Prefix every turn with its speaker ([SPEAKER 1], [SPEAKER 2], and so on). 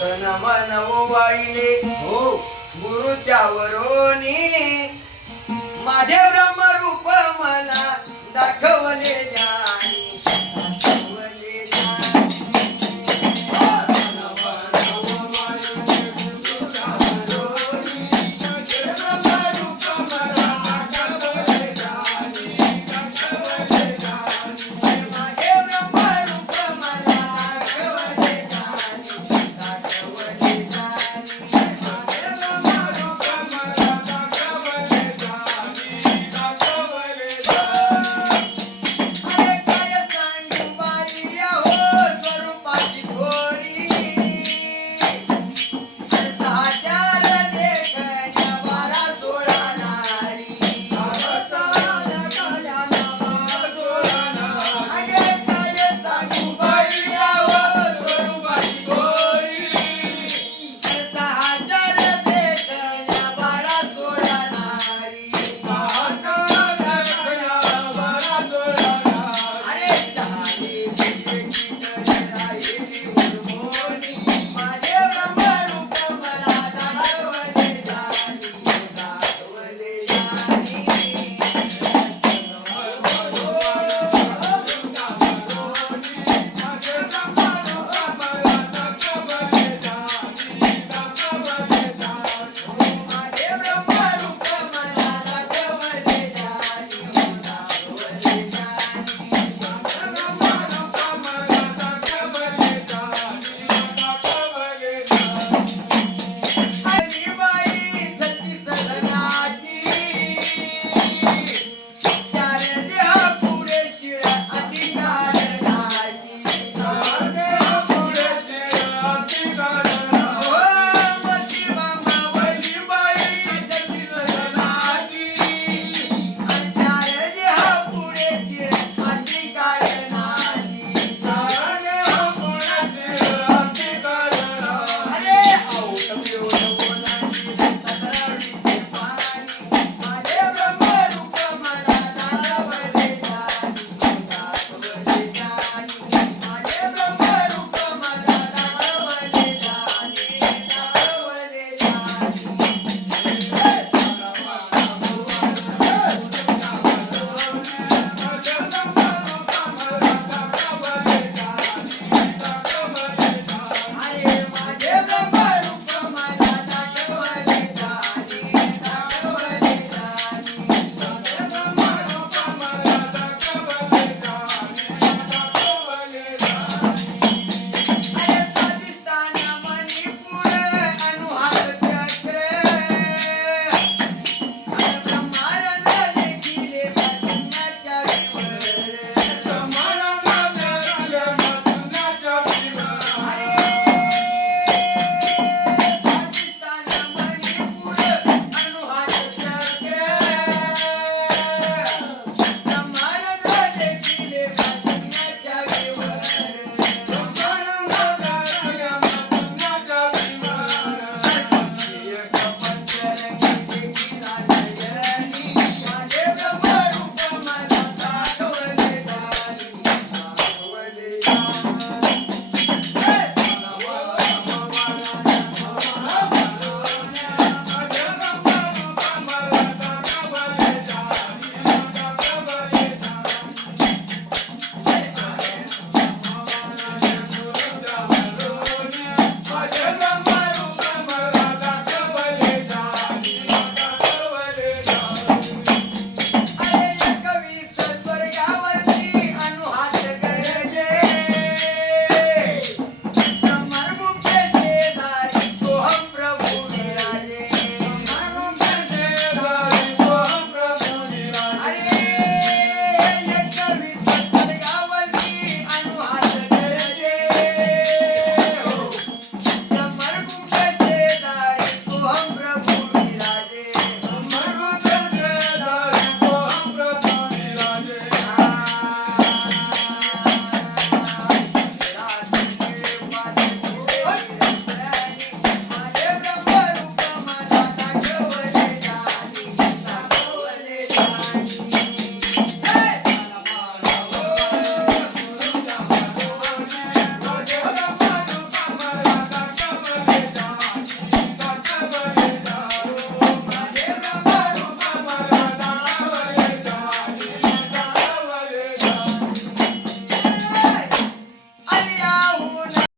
[SPEAKER 1] तन मन वाळीले
[SPEAKER 2] हो
[SPEAKER 1] गुरुच्या वरोनी माझे ब्रह्मरूप मला दाखवले जा